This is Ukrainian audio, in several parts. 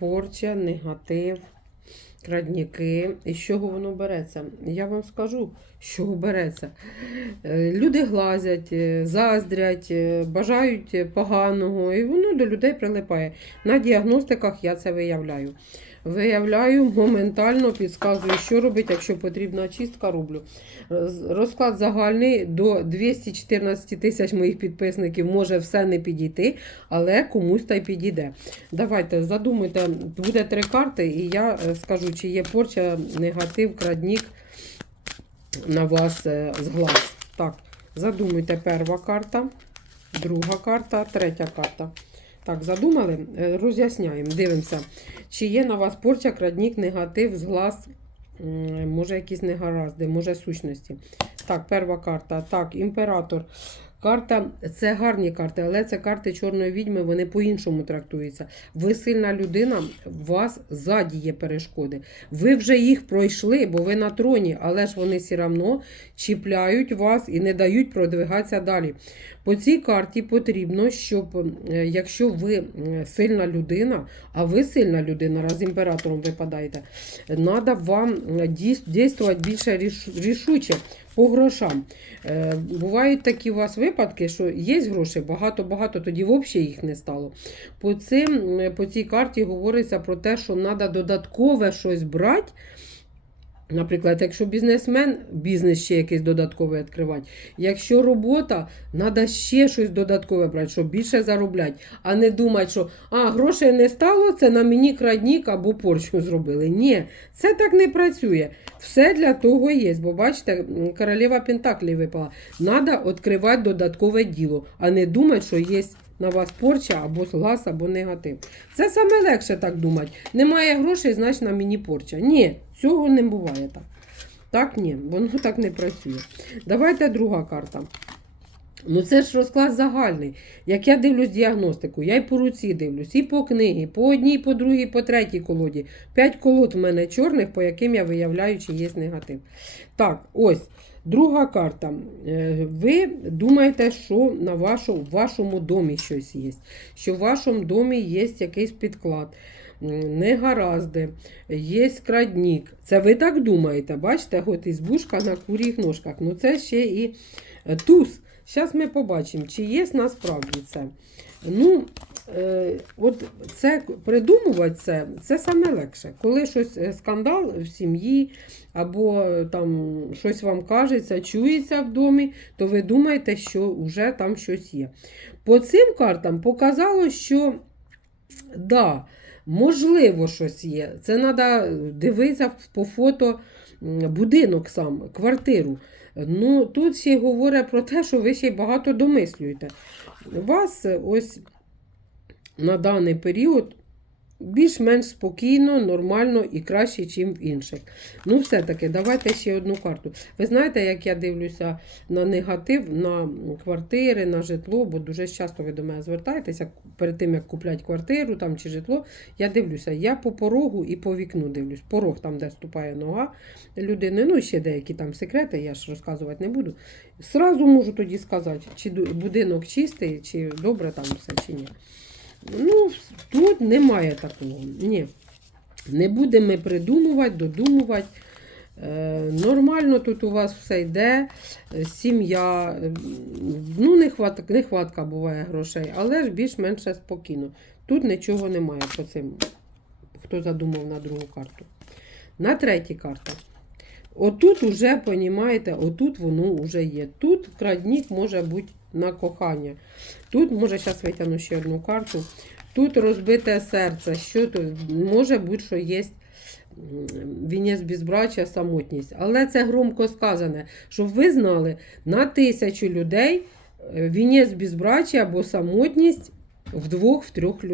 порча, негатив, крадніки. І з чого воно береться? Я вам скажу, з чого береться. Е, Люди глазять, е, заздрять, е, бажають поганого, і воно до людей прилипає. На діагностиках я це виявляю. Виявляю, моментально підказую, що робити, якщо потрібна чистка, роблю. Розклад загальний до 214 тисяч моїх підписників може все не підійти, але комусь та й підійде. Давайте задумайте, буде три карти, і я е, скажу, чи є порча, негатив, краднік на вас е, з глаз. Так, задумайте перша карта, друга карта, третя карта. Так, задумали? Е, Роз'ясняємо, дивимося. Чи є на вас порча, краднік, негатив, зглаз, може якісь негаразди, може сущності. Так, перша карта. Так, імператор. Карта це гарні карти, але це карти чорної відьми, вони по-іншому трактуються. Ви сильна людина, вас ззаді є перешкоди. Ви вже їх пройшли, бо ви на троні, але ж вони все одно чіпляють вас і не дають продвигатися далі. По цій карті потрібно, щоб е, якщо ви сильна людина, а ви сильна людина, раз імператором випадаєте, треба вам е, дійствувати більше рішуче по грошам. Е, Бувають такі у вас випадки, що є гроші, багато-багато, тоді взагалі їх не стало. По, цим, е, по цій карті говориться про те, що треба додаткове щось брати. Наприклад, якщо бізнесмен, бізнес ще якийсь додатковий відкривати. Якщо робота, треба ще щось додаткове брати, щоб більше заробляти, а не думати, що а, грошей не стало, це на мені краднік або порчу зробили. Ні, це так не працює. Все для того є. Бо бачите, королева Пентаклі випала. Треба відкривати додаткове діло, а не думати, що є на вас порча або глаз, або негатив. Це саме легше так думати. Немає грошей, значить на мені порча. Ні, цього не буває так. Так, ні, воно так не працює. Давайте друга карта. Ну, це ж розклад загальний. Як я дивлюсь діагностику, я й по руці дивлюсь, і по книгі, по одній, по другій, по третій колоді. П'ять колод в мене чорних, по яким я виявляю, чи є негатив. Так, ось. Друга карта. Е, Ви думаєте, що на вашу, в вашому домі щось є, що в вашому домі є якийсь підклад, негаразди, є краднік. Це ви так думаєте, бачите, от ізбушка на куріх ножках. Ну це ще і е, туз. Зараз ми побачимо, чи є насправді це. Ну, от це придумувати це, це саме легше. Коли щось е, скандал в сім'ї, або е, там щось вам кажеться, чується в домі, то ви думаєте, що вже там щось є. По цим картам показало, що да, можливо, щось є. Це треба дивитися по фото будинок сам, квартиру. Ну, тут ще й говорить про те, що ви ще й багато домислюєте. Вас е, ось на даний період більш-менш спокійно, нормально і краще, ніж в інших. Ну, все-таки, давайте ще одну карту. Ви знаєте, як я дивлюся на негатив, на квартири, на житло, бо дуже часто ви до мене звертаєтеся перед тим, як купляти квартиру там, чи житло. Я дивлюся, я по порогу і по вікну дивлюсь. Порог там, де ступає нога людини. Ну, ще деякі там секрети, я ж розказувати не буду. Сразу можу тоді сказати, чи будинок чистий, чи добре там все, чи ні. Ну, тут немає такого. Ні. Не будемо придумувати, додумувати. Е, нормально тут у вас все йде, сім'я, ну, нехватка, нехватка буває грошей, але ж більш-менш спокійно. Тут нічого немає по цим, хто задумав на другу карту. На третій карта. Отут уже, понімаєте, отут воно вже є. Тут краднік може бути на кохання. Тут, може, зараз витягну ще одну карту. Тут розбите серце. Що тут? Може бути, що є вінець безбрачя, самотність. Але це громко сказане, щоб ви знали, на тисячу людей е, вінець безбрачя або самотність в двох-в трьох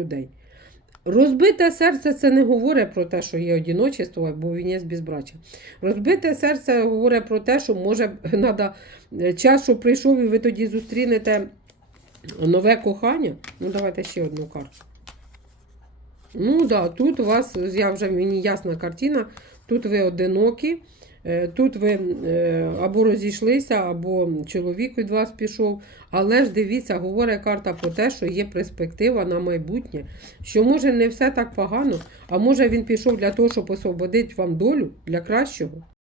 Розбите серце це не говорить про те, що є одіночество або вінець безбрачя. Розбите серце говорить про те, що може треба час, що прийшов, і ви тоді зустрінете нове кохання. Ну, давайте ще одну карту. Ну, да, тут у вас, я вже мені ясна картина, тут ви одинокі, Тут ви е, або розійшлися, або чоловік від вас пішов. Але ж дивіться, говорить карта про те, що є перспектива на майбутнє, що може не все так погано, а може він пішов для того, щоб освободити вам долю для кращого.